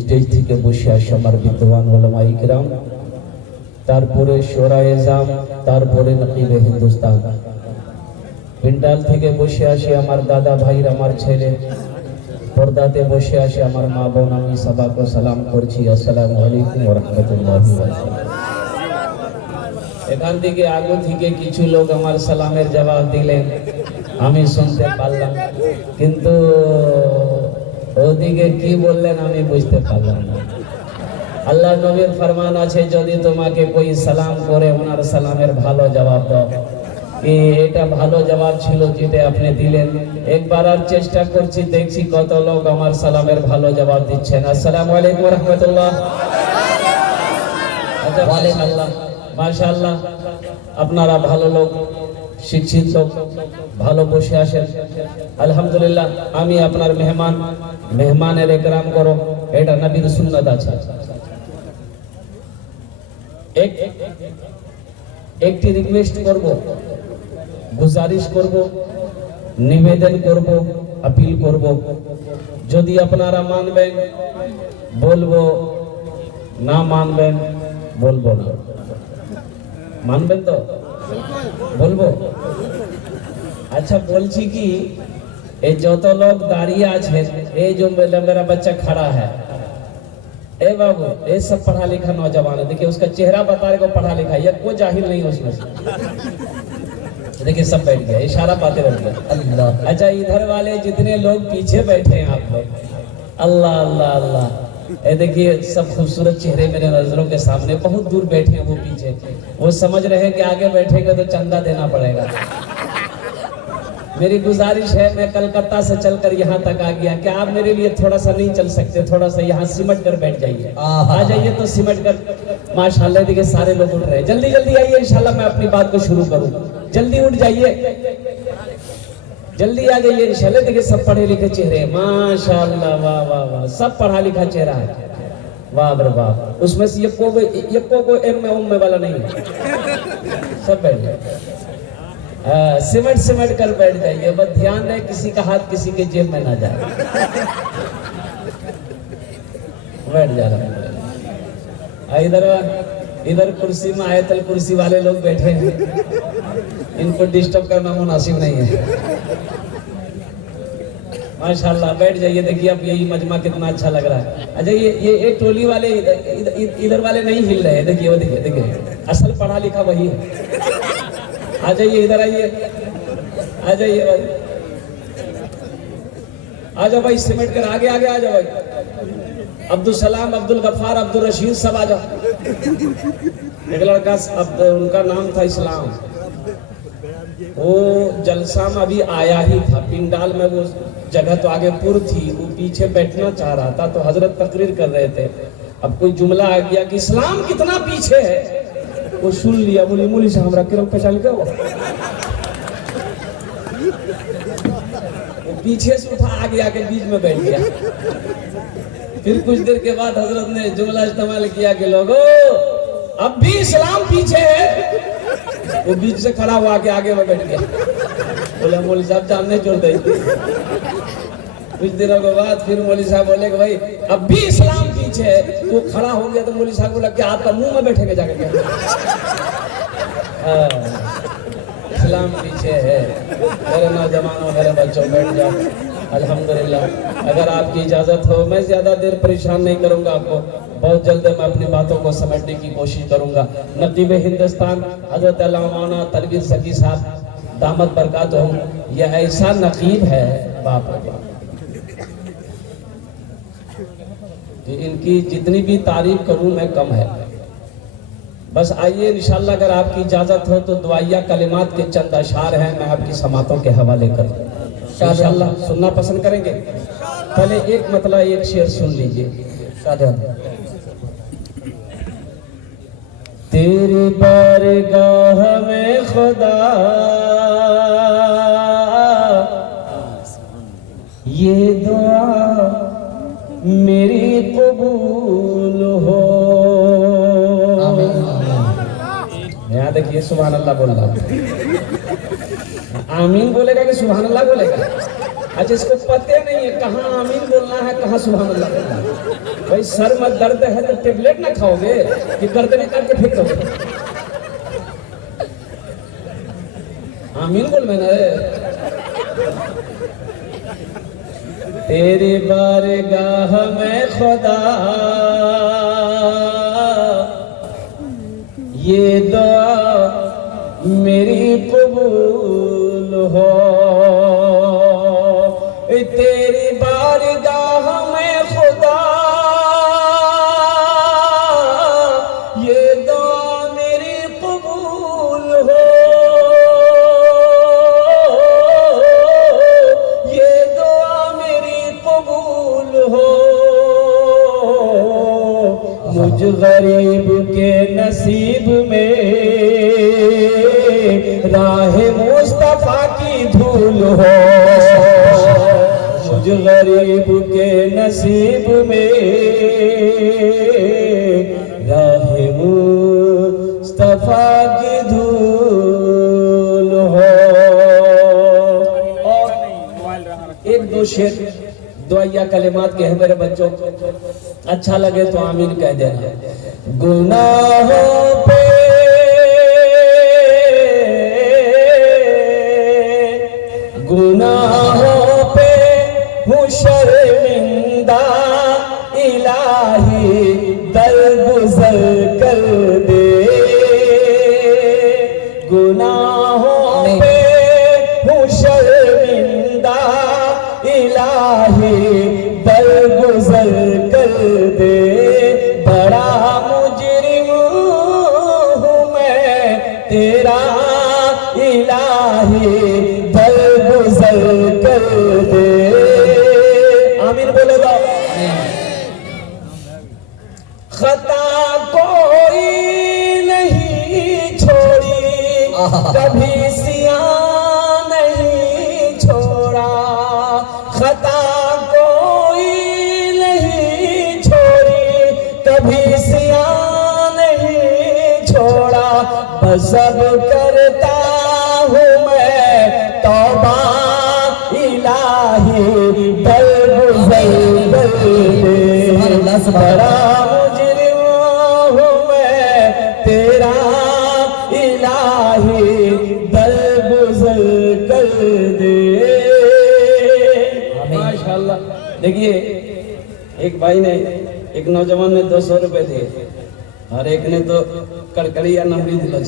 Stage থেকে বসে আসে আমার বিদ্বান উলামায়ে কিরাম, তারপরে শোরায়ে জাম, তারপরে নকিবে হিন্দুস্তান। পিন্ডাল থেকে বসে আসে আমার দাদা ভাই, আমার ছেলে, পর্দাতে বসে আসে আমার মা বোন, আমি সবাইকে সালাম করছি, আসসালামু আলাইকুম ওয়া রাহমাতুল্লাহি ওয়া বারাকাতুহু। এখান থেকে আগে থেকে কিছু লোক আমার সালামের জবাব দিলেন, আমি শুনতে পারলাম, কিন্তু ওদিকে কি বললেন আমি বুঝতে পারলাম না। আল্লাহ নবীর ফরমান আছে, যদি তোমাকে কোই সালাম করে ওনার সালামের ভালো জবাব দাও। এটা ভালো জবাব ছিল যেটা আপনি দিলেন। একবার আর চেষ্টা করছি, দেখছি কত লোক আমার সালামের ভালো জবাব দিচ্ছেন। আসসালামু আলাইকুম ওয়া রাহমাতুল্লাহ। আচ্ছা, মাশাআল্লাহ মাশাআল্লাহ, আপনারা ভালো লোক, শিক্ষিত লোক, ভালো বসে আসেন। আলহামদুলিল্লাহ, আমি আপনার মেহমান, মেহমানের একরাম করো, এটা নবীর সুন্নাত আছে। একটি রিকোয়েস্ট করব, গুজারিশ করব, নিবেদন করব, আপিল করব, যদি আপনারা মানবেন বলবো, না মানবেন বলবো না। মানবেন তো? বলবো। अच्छा बोलছি কি, এই যত লোক দাঁড়িয়ে আছে, এই जो मेरा बच्चा खड़ा है, ए बाबू, ये सब पढ़ा लिखा नौजवान है। देखिए उसका चेहरा बता रहे को पढ़ा लिखा, ये कोई जाहिल नहीं है उसमें से। देखिए सब बैठ गया, इशारा पाते रह गया। अल्लाह। अच्छा, इधर वाले जितने लोग पीछे बैठे हैं आप लोग, अल्लाह अल्लाह अल्लाह, ये देखिए सब खूबसूरत चेहरे मेरे नजरों के सामने, बहुत दूर बैठे हैं वो पीछे। वो समझ रहे हैं कि आगे बैठेंगे तो चंदा देना पड़ेगा। मेरी गुजारिश है, मैं कलकत्ता से चलकर यहाँ तक आ गया, क्या आप मेरे लिए थोड़ा सा नहीं चल सकते? थोड़ा सा यहाँ सिमट कर बैठ जाइए, आ जाइए तो सिमट कर। माशाल्लाह, देखिए सारे लोग उठ रहे हैं, जल्दी जल्दी आइए, इंशाल्लाह मैं अपनी बात को शुरू करूँ। जल्दी उठ जाइए, जल्दी आ जाइए इंशाल्लाह। देखिए सब पढ़े लिखे चेहरे, माशाल्लाह, वाह वाह वाह, सब पढ़ा लिखा चेहरा है, वाह रे वाह। उसमें से ये को एम में वाला नहीं है, सब बैठ जाए, सिमट सिमट कर बैठ जाइए। बस ध्यान रहे किसी का हाथ किसी के जेब में ना जाए। बैठ जा रहा है इधर कुर्सी में आयतल कुर्सी वाले लोग बैठे हैं, इनको डिस्टर्ब करना मुनासिब नहीं है। माशाल्लाह, बैठ जाइए। देखिए अब यही मजमा कितना अच्छा लग रहा है। अच्छा, ये टोली वाले इधर वाले नहीं हिल रहे हैं। देखिए वो देखिए देखिए, असल पढ़ा लिखा वही है। आ जाइए, इधर आइए, आ जाइए भाई, आ जाओ भाई, सिमट कर आगे आगे आ जाओ भाई। अब्दुल सलाम, अब्दुल गफ्फार, अब्दुल रशीद, सब आ जाओ। एक लड़का, उनका नाम था इस्लाम, वो जलसा में अभी आया ही था। पिंडाल में वो जगह तो आगे पुर थी, वो पीछे बैठना चाह रहा था, तो हजरत तकरीर कर रहे थे। अब कोई जुमला आ गया कि इस्लाम कितना पीछे है, वो सुन लिया, बोली मूली साहब रख के पहचान के पीछे से उठा आगे आके बीच में बैठ गया। फिर कुछ देर के बाद हजरत ने जुमला इस्तेमाल किया कि लोगों अब भी इस्लाम पीछे है। वो बीच से खड़ा हुआ के आगे में बैठ गया। बोले मौलवी साहब सामने छोड़ दे। कुछ दिनों के बाद फिर मौलवी साहब बोले कि भाई अब भी इस्लाम पीछे है। वो खड़ा हो गया तो मौलवी साहब बोला कि आपका मुंह में बैठेंगे जाकर। इस्लाम पीछे है। मेरे नौजवानों मेरे बच्चों बैठ जाओ। अल्हम्दुलिल्लाह अगर आपकी इजाज़त हो मैं ज़्यादा देर परेशान नहीं करूँगा आपको। बहुत जल्द मैं अपनी बातों को समेटने की कोशिश करूँगा। नकीब हिंदुस्तान हज़रत अल्लामा तलबी सकी साहब दामत बरकातहू यह ऐसा नकीब है बाप रे बाप कि इनकी जितनी भी तारीफ करूँ मैं कम है। बस आइए इंशाल्लाह अगर आपकी इजाज़त हो तो दुआया कलिमात के चंद अशार हैं मैं आपकी समातों के हवाले करूँ। इंशाल्लाह सुनना पसंद करेंगे। पहले एक मतलब एक शेर सुन लीजिए। तेरी बारगाह में खुदा ये दुआ मेरी कबूल हो। यहाँ देखिए सुभान अल्लाह बोल रहा। आमीन बोलेगा कि सुभान अल्लाह बोलेगा? अच्छा इसको पता नहीं है कहाँ आमीन बोलना है कहाँ सुभान अल्लाह बोलना है। भाई सर में दर्द है तो टेबलेट ना खाओगे कि गर्दन करके फेंक दोगे? आमीन बोल मैंने। तेरी बारगाह में खुदा ये दुआ मेरी कबूल हो। तेरी बारगाह में खुदा ये दुआ मेरी कबूल हो। ये दुआ मेरी कबूल हो। मुझ गरीब के नसीब में राह मुस्तफा की धूल हो। मुझ गरीब के नसीब में राह मुस्तफा की धूल हो। और एक दो शेर दुआया कलिमात के हैं मेरे बच्चों। अच्छा लगे तो आमीन कह देना। गुनाहों पे गुनाहों पे हूँ शर्मिंदा इलाही दरगुजर कर दे। गुनाहों पे हूँ शर्मिंदा इलाही दरगुजर कर दे। बड़ा मुजरिम हूँ मैं तेरा इलाही दरगुजर कर दे। आमीन बोले दो। खता कोई नहीं छोड़ी कभी सियां नहीं छोड़ा। खता कोई नहीं छोड़ी कभी सियां नहीं छोड़ा। बस अब करता हूँ मैं तौबा इलाही दरगुजर कर दे। बड़ा मुजरिम हूँ मैं तेरा इलाही दरगुजर कर दे। माशाल्लाह। देखिए एक भाई ने एक नौजवान ने 200 रुपए दिए और एक ने तो कड़कड़ी या नमरी दिला।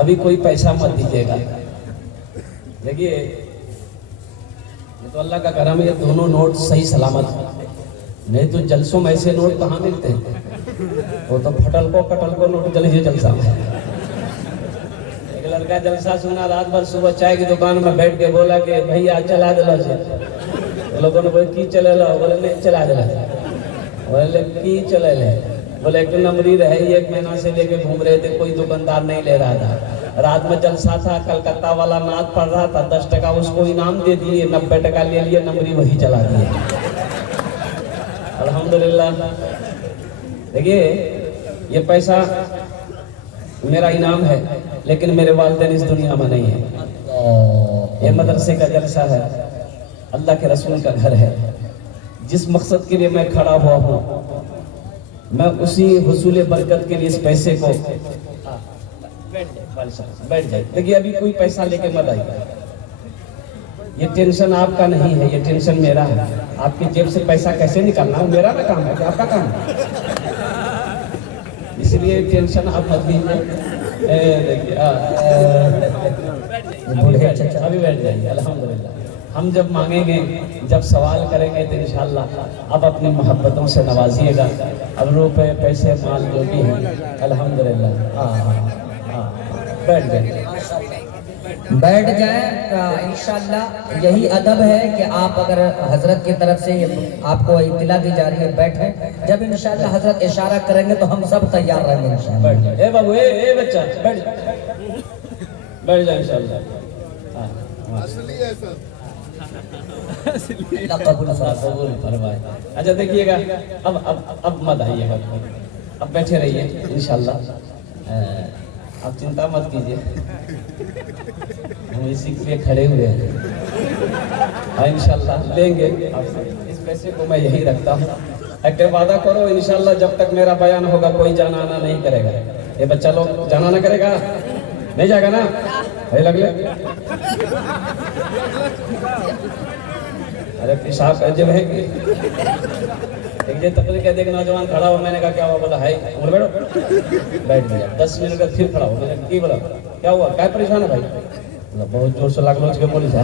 अभी कोई पैसा मत दीजिएगा। देखिए तो अल्लाह का करम है ये दोनों नोट सही सलामत है। नहीं तो जलसों में ऐसे नोट कहाँ मिलते हैं। वो तो फटल को नोट जल ही जलसा। एक लड़का जलसा सुना रात भर सुबह चाय की दुकान में बैठ के बोला कि भैया चला दिला से। लोगों ने बोले की चले लो? बोले नहीं चला दिला। बोले की चले ले? बोले एक नंबरी रहे 1 महीना से लेके घूम रहे थे कोई दुकानदार नहीं ले रहा था। रात में जलसा था, कलकत्ता वाला नाच पढ़ रहा था, 10 टका उसको इनाम दे दिए, 90 टका ले लिए, नंबरी वही चला दिए। अल्हम्दुलिल्लाह। देखिए ये पैसा मेरा इनाम है, लेकिन मेरे वालिदैन इस दुनिया में नहीं है। ये मदरसे का जलसा है, अल्लाह के रसूल का घर है। जिस मकसद के लिए मैं खड़ा हुआ हूँ, मैं उसी हुसूल बरकत के लिए इस पैसे को बैठ जाए। देखिए अभी कोई पैसा लेके मत आइए, ये टेंशन आपका नहीं है, ये टेंशन मेरा है। आपकी जेब से पैसा कैसे निकालना है मेरा ना काम है कि आपका काम है, इसलिए टेंशन आप मत लीजिए। अभी बैठ जाइए। अल्हम्दुलिल्लाह हम जब मांगेंगे, जब सवाल करेंगे तो इंशाअल्लाह अब अपनी मोहब्बतों से नवाजिएगा। अब रुपए पैसे माल जो भी है अल्हम्दुलिल्लाह। बैठ जाइए, बैठ जाए इंशाअल्लाह। यही अदब है कि आप अगर हजरत की तरफ से आपको इत्तला दी जा रही है बैठे, जब इंशाअल्लाह हजरत इशारा करेंगे तो हम सब तैयार रहेंगे इंशाअल्लाह। बैठ जाए। ए बाबू ए बच्चा बैठ जाए इंशाअल्लाह। असली है सर, कबूल फरमाए। अच्छा देखिएगा, अब मत आइएगा, अब बैठे रहिए इंशाअल्लाह। आप चिंता मत कीजिए, हम इसी के लिए खड़े हुए हैं। इंशाअल्लाह लेंगे आपसे इस पैसे को। मैं यही रखता हूँ, एक वादा करो इंशाअल्लाह जब तक मेरा बयान होगा कोई जाना आना नहीं करेगा। ये बच्चा लोग जाना ना करेगा, नहीं जाएगा ना? लग अरे पेशाब जब है एक तकरीर के देख नौजवान खड़ा हो, मैंने कहा क्या हुआ? बोला है उम्र बैठो। बैठ गया। 10 मिनट बाद फिर खड़ा हो, मैंने की बोला क्या हुआ, क्या परेशान है भाई? बोला बहुत जोर से लागलोच के बोली था,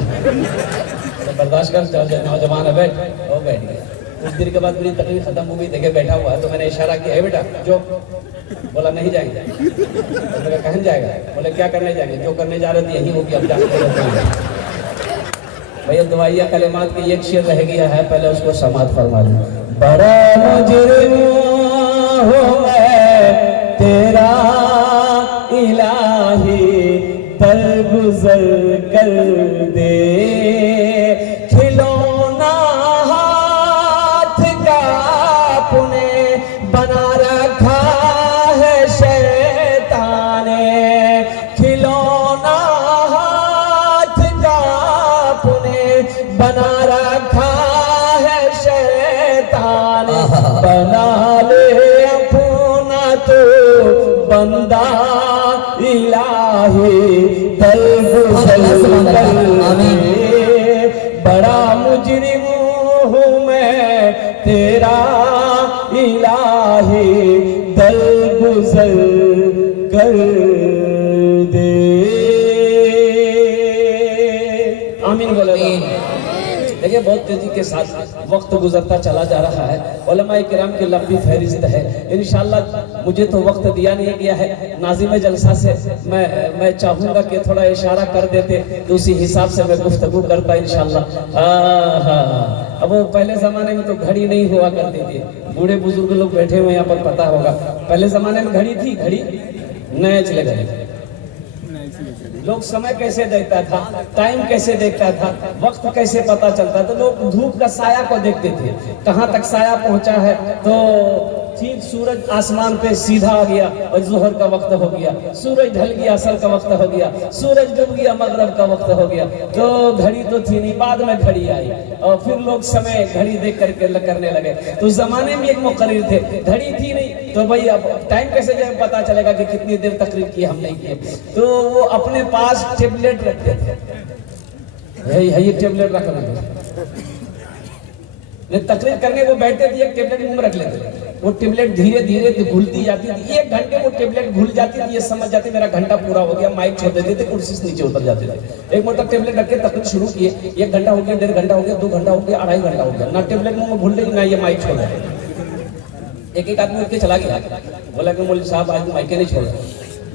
तो बर्दाश्त कर, चल जाए नौजवान है, बैठ। और बैठ गया। कुछ देर के बाद मेरी तकरीर खत्म हो गई, देखे बैठा हुआ है, तो मैंने इशारा किया है बेटा जो। बोला नहीं जाएंगे। तो कहाँ जाएगा? बोले क्या करने जाएंगे? जो करने जा रहे थे यही होगी, अब जाके भैया दुआइया कलेमात की एक शेर रह गया है, पहले उसको समात फरमा लूं। बड़ा मुजरिम हूँ मैं तेरा इलाही, दरगुजर कर दे। खिलौना हाथ का पुने बना रखा है शैतान ने। खिलौना हाथ का पुने बना रखा है शैतान। बना ले अपना तो बंदा इलाही, बड़ा मुजरिम हूँ मैं तेरा इलाही, दल गुजर कर दे। आमीन बोले। देखिए बहुत तेजी के साथ वक्त गुजरता चला जा रहा है। उलमाए किराम की लंबी फहरिस्त है। इंशाअल्लाह मुझे तो वक्त दिया नहीं गया है, नाज़िम जलसा से मैं चाहूँगा कि थोड़ा इशारा कर देते तो उसी हिसाब से मैं गुफ्तगू करता इंशाअल्लाह। अब वो पहले ज़माने में तो घड़ी नहीं हुआ करती थी, बूढ़े बुजुर्ग लोग बैठे हुए यहाँ पर पता होगा। पहले ज़माने में घड़ी थी, घड़ी नए चले गए। लोग समय कैसे देखता था, टाइम कैसे देखता था, वक्त कैसे पता चलता था? लोग धूप का साया को देखते थे, कहाँ तक साया पहुंचा है। तो ठीक सूरज आसमान पे सीधा आ गया और जोहर का वक्त हो गया, सूरज ढल गया असर का वक्त हो गया, सूरज डूब गया मगरब का वक्त हो गया। तो घड़ी तो थी नहीं, बाद में घड़ी आई और फिर लोग समय घड़ी देख करके करने लगे। तो जमाने में एक मुकर्रिर थे, घड़ी थी नहीं, तो भाई अब टाइम कैसे पता चलेगा कि कितनी देर तकरीर की हमने की? तो वो अपने पास टेबलेट रखते थे, ये टेबलेट रख रहे तकरीर करने को बैठते थे, एक टेबलेट मुंह में रख लेते। वो टेबलेट धीरे धीरे घुलती जाती थी, 1 घंटे वो टेबलेट घुल जाती थी, ये समझ जाती मेरा घंटा पूरा हो गया। माइक छोड़ देते थे, कुर्सी से नीचे उतर जाते थे। एक मोटा टेबलेट रख के तकरीर शुरू किए, 1 घंटा हो गया, 1.5 घंटा हो गया, 2 घंटा हो गया, 2.5 घंटा हो गया, ना टेबलेट मुंह में घुल रही ना ये माइक छोड़ रहे। एक आदमी उठ के चला गया, बोला कि मौलवी साहब आज माइक नहीं छोड़ रहे।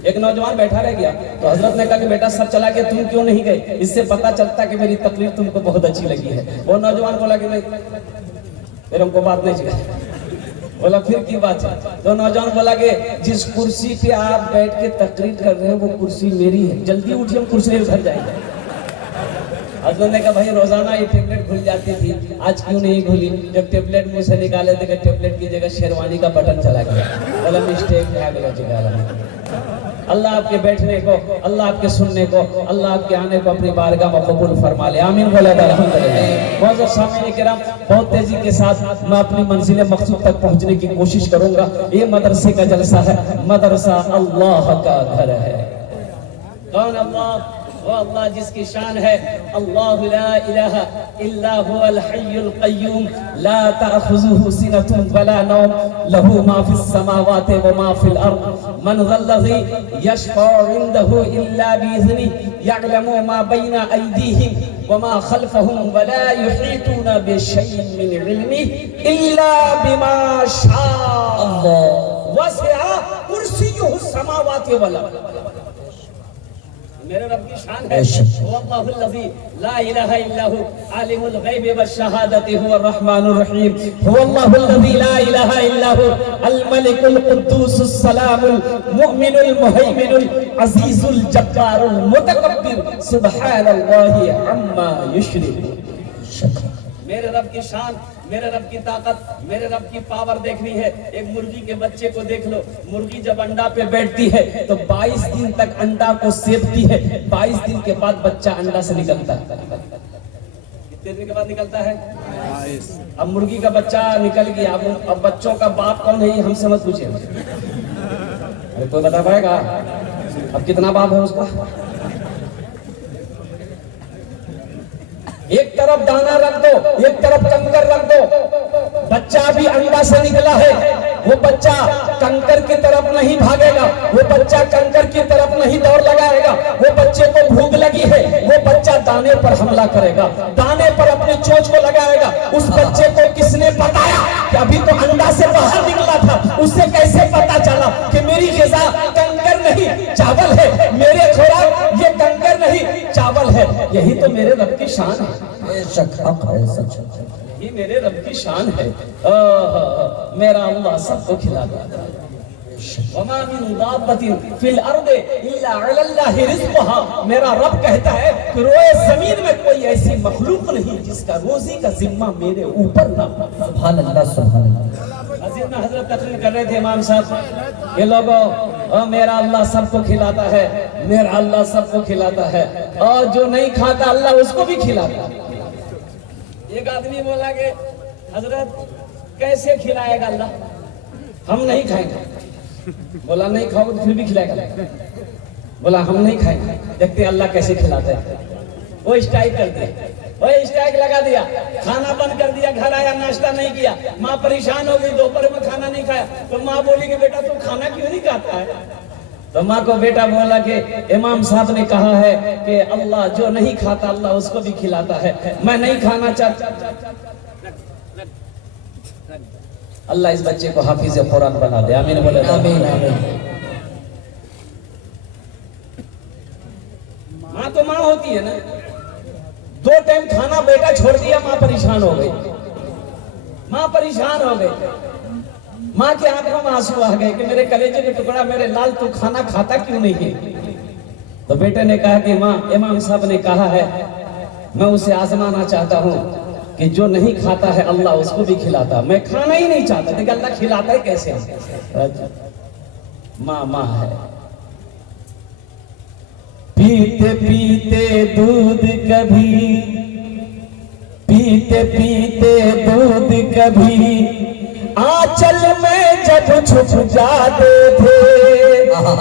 एक नौजवान बैठा रह गया, तो हजरत ने कहा कि बेटा सब चला गया, तुम क्यों नहीं गए? इससे पता चलता कि मेरी तकरीर तुमको बहुत अच्छी लगी है। वो नौजवान बोला कि नहीं, फिर हमको बात नहीं चाहिए। बोला फिर की बात है? तो नौजवान बोला कि जिस कुर्सी पे आप बैठ के तकरीर कर रहे हैं वो कुर्सी मेरी है, जल्दी उठिए हम कुर्सी लेकर घर जाएंगे। हस्बैंड ने कहा भाई रोजाना ये टेबलेट खुल जाती थी, आज क्यों नहीं खुली? जब टेबलेट मुंह से निकाले थे टेबलेट की जगह शेरवानी का बटन चला गया। बोला मिस्टेक आ गया। अल्लाह आपके बैठने को, अल्लाह आपके सुनने को, अल्लाह आपके आने को अपनी बारगाह में कबूल फरमा ले। आमीन बोला अल्हम्दुलिल्लाह। मौजूद सामने किराम, बहुत तेजी के साथ मैं अपनी मंजिल मकसूद तक पहुंचने की कोशिश करूंगा। ये मदरसे का जलसा है, मदरसा अल्लाह का घर है। कौन अल्लाह? वो अल्लाह जिसकी शान है अल्लाह ला इलाहा इल्ला हुवल हय्युल क़य्यूम ला तअख़ुज़ुहु सिनतुन वला नौम लहू मा फ़िस समावाति व मा फ़िल अर्द मन ज़ल्लज़ी यशफ़अु इंदहु इल्ला बिइज़्निही यअलमु मा बैना अयदीहिम व मा ख़ल्फ़हुम व ला युहीतूना बिशैइन मिन इल्मिही इल्ला बिमा शाअ वसिअ कुर्सियुहु समावाति वल अर्द। मेरे रब की शान है वल्लाहुल्लज़ी ला इलाहा इल्ला हु आलिमुल गैबि वश्शहादति हुवर रहमानुर रहीम हुवल्लाहुल्लज़ी ला इलाहा इल्ला हु अल मलिकुल कुद्दूसुस सलामुल मुमिनुल मुहैमिनुल अज़ीजुल जब्बारुल मुतकब्बिर सुब्हानल्लाहि अम्मा युश्रिकून। मेरे रब की शान, मेरे रब की ताकत, मेरे रब की पावर देखनी है। एक मुर्गी के बच्चे को देख लो, मुर्गी जब अंडा पे बैठती है तो 22 दिन तक अंडा को सेकती है, 22 दिन के बाद बच्चा अंडा से निकलता है। कितने दिन के बाद निकलता है? अब मुर्गी का बच्चा निकल गया, अब बच्चों का बाप कौन है ये हमसे मत पूछिए। अरे कोई बता पाएगा अब कितना बाप है उसका? एक तरफ दाना रख दो, एक तरफ कंकर रख दो। बच्चा भी अंडा से निकला है, वो बच्चा कंकर की तरफ नहीं भागेगा, वो बच्चा कंकर की तरफ नहीं दौड़ लगाएगा। वो बच्चे को भूख लगी है, वो बच्चा दाने पर हमला करेगा, दाने पर अपनी चोंच को लगाएगा। उस बच्चे को किसने बताया कि अभी तो अंडा से बाहर निकला था? उससे कैसे पता चला कि मेरी ग़िज़ा कंकर नहीं चावल है, मेरे खुराक ये कंकर नहीं चावल है? यही तो मेरे रब की शान है। ये मेरे रब की शान है। मेरा अल्लाह सबको खिलाता है। वमा मिन दाब्बतिन फिल अर्दि इल्ला अलल्लाहि रिज़्क़ुहा। मेरा रब कहता है कि रोए जमीन में कोई ऐसी मखलूक नहीं जिसका रोजी का जिम्मा मेरे ऊपर ना हो। सुभान अल्लाह, सुभान अल्लाह। हजरत तकरीर कर रहे थे इमाम साहब, ये लोगों मेरा अल्लाह सबको खिलाता है, मेरा अल्लाह सबको खिलाता है, और जो नहीं खाता अल्लाह उसको भी खिलाता है। एक आदमी बोला कि हजरत कैसे खिलाएगा अल्लाह? हम नहीं खाएंगे। बोला नहीं खाओगे तो फिर भी खिलाएगा? बोला हम नहीं खाएंगे, देखते अल्लाह कैसे खिलाता है। वो स्ट्राइक कर दिया, वो स्ट्राइक लगा दिया, खाना बंद कर दिया, घर आया नाश्ता नहीं किया। माँ परेशान हो गई, दोपहर में खाना नहीं खाया। तो माँ बोली कि बेटा तू खाना क्यों नहीं खाता है? तो माँ को बेटा बोला कि इमाम साहब ने कहा है कि अल्लाह जो नहीं खाता अल्लाह उसको भी खिलाता है, मैं नहीं खाना चाहता। अल्लाह इस बच्चे को हाफिज कुरान बना दे। आमीन बोले आमीन आमीन। माँ तो माँ होती है ना, 2 टाइम खाना बेटा छोड़ दिया, माँ परेशान हो गई, माँ परेशान हो गई। माँ के आंखों में आंसू आ गए कि मेरे कलेजे के टुकड़ा, मेरे लाल तू खाना खाता क्यों नहीं है? तो बेटे ने कहा कि माँ इमाम साहब ने कहा है मैं उसे आजमाना चाहता हूँ कि जो नहीं खाता है अल्लाह उसको भी खिलाता, मैं खाना ही नहीं चाहता। देखिए अल्लाह खिलाता है कैसे? माँ माँ है। पीते पीते दूध कभी, पीते पीते दूध कभी आंचल में जब छुप जाते थे,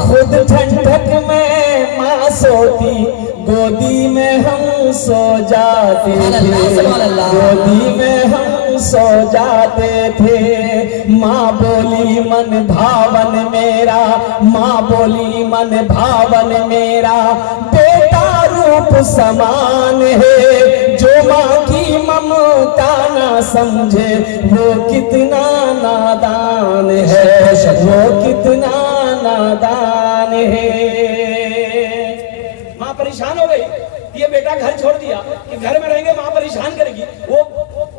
खुद ठंडक में माँ सोती, गोदी में हम सो जाते थे, गोदी में हम सो जाते थे। माँ बोली मन भावन मेरा, माँ बोली मन भावन मेरा, बेटा रूप समान है, जो माँ की ममता ना समझे वो कितना नादान है, वो कितना नादान है। माँ परेशान हो गई, ये बेटा घर छोड़ दिया कि घर में रहेंगे माँ परेशान करेगी। वो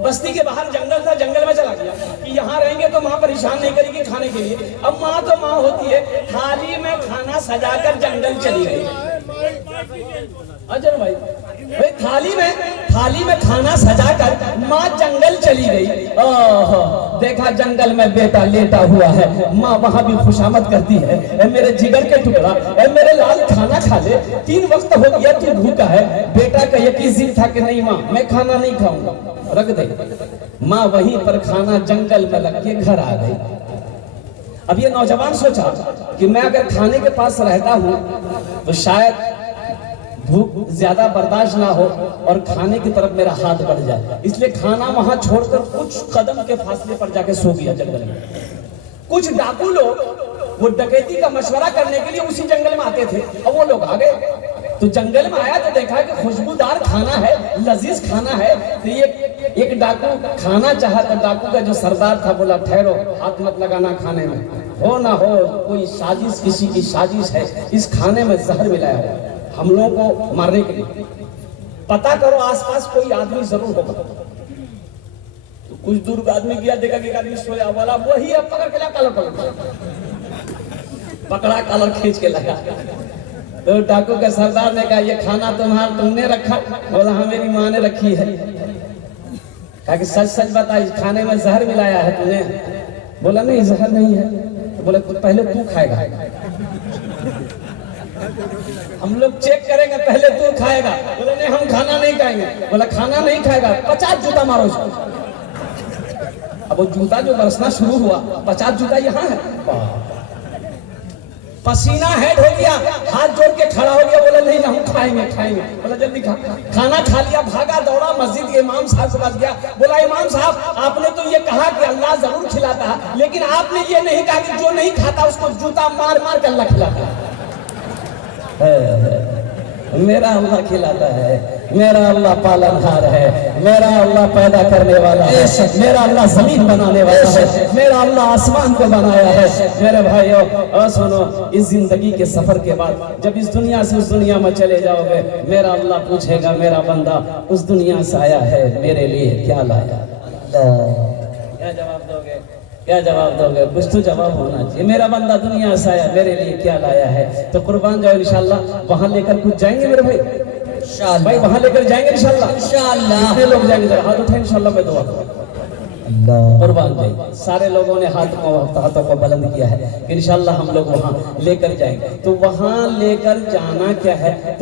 बस्ती के बाहर जंगल था, जंगल में चला गया कि यहाँ रहेंगे तो माँ परेशान नहीं करेगी खाने के लिए। अब माँ तो माँ होती है, थाली में खाना सजाकर जंगल चली गई। अजर भाई थाली में खाना सजाकर माँ जंगल चली गई। ओह, देखा जंगल में बेटा लेटा हुआ है, माँ वहां भी खुशामद करती है, ए मेरे जिगर के टुकड़ा, ए मेरे लाल खाना खा ले, 3 वक्त हो गया तू भूखा है। बेटा का यकीन जिद था कि नहीं माँ मैं खाना नहीं खाऊंगा, रख दे। माँ वहीं पर खाना जंगल में रख के घर आ गई। अब ये नौजवान सोचा कि मैं अगर खाने के पास रहता हूं तो शायद भूख ज्यादा बर्दाश्त ना हो और खाने की तरफ मेरा हाथ बढ़ जाए, इसलिए खाना वहां छोड़कर कुछ कदम के फासले पर जाके सो गया जंगल में। कुछ डाकू लोग वो डकैती का मशवरा करने के लिए उसी जंगल में आते थे। अब वो लोग आ गए तो जंगल में आया तो देखा कि खुशबूदार खाना है, लजीज खाना है। तो एक डाकू खाना चाहा तो डाकू का जो सरदार था बोला ठहरो, हाथ मत लगाना खाने में, हो ना हो कोई साजिश, किसी की साजिश है, इस खाने में जहर मिलाया है हम लोगों को मारने के लिए, पता करो आसपास कोई आदमी जरूर होगा। तो कुछ दूर आदमी गया, देखा कि एक आदमी सोया, बोला वही अब पकड़ के ला, कलर पकड़ा, कलर खींच के लगा। तो डाकू के सरदार ने कहा ये खाना तुमने रखा? बोला हाँ मेरी माँ ने रखी है। कहा कि सच सच बता, इस खाने में जहर मिलाया है तूने? बोला नहीं जहर नहीं है। तो बोला पहले तू खाएगा, हम लोग चेक करेंगे, पहले तू खाएगा। बोले नहीं हम खाना नहीं खाएंगे। बोला खाना नहीं खाएगा, 50 जूता मारो उसको। अब वो जूता जो बरसना शुरू हुआ, 50 जूता यहाँ है। पसीना हेड हो गया, हाथ जोड़ के खड़ा हो गया, बोला नहीं हम खाएंगे। बोला जल्दी खा। खाना खा लिया, भागा दौड़ा मस्जिद के इमाम साहब के पास गया। बोला इमाम साहब आपने तो ये कहा कि अल्लाह जरूर खिलाता है, लेकिन आपने ये नहीं कहा कि जो नहीं खाता उसको जूता मार मार कर अल्लाह खिलाता है। मेरा अल्लाह खिलाता है, मेरा अल्लाह पालनहार है, मेरा अल्लाह पैदा करने वाला है, मेरा अल्लाह जमीन बनाने वाला है, मेरा अल्लाह आसमान को बनाया है। मेरे भाइयों और सुनो, इस जिंदगी के सफर के बाद जब इस दुनिया से उस दुनिया में चले जाओगे, मेरा अल्लाह पूछेगा मेरा बंदा उस दुनिया से आया है, मेरे लिए क्या लाया? क्या जवाब दोगे? क्या जवाब दोगे? कुछ तो जवाब होना चाहिए। मेरा बंदा दुनिया से आया, मेरे लिए क्या लाया है? तो कुर्बान जाओ इंशाल्लाह, वहां लेकर कुछ जाएंगे मेरे भाई, भाई वहां लेकर जाएंगे इंशाल्लाह। कितने लोग जाएंगे? जरा हाथ उठाएं, इंशाल्लाह मैं दुआ करूंगा। कुर्बान जाए, सारे लोगों ने हाथों को बुलंद किया है, इंशाल्लाह हम लोग वहां लेकर जाएंगे। तो वहां लेकर जाना क्या है? तो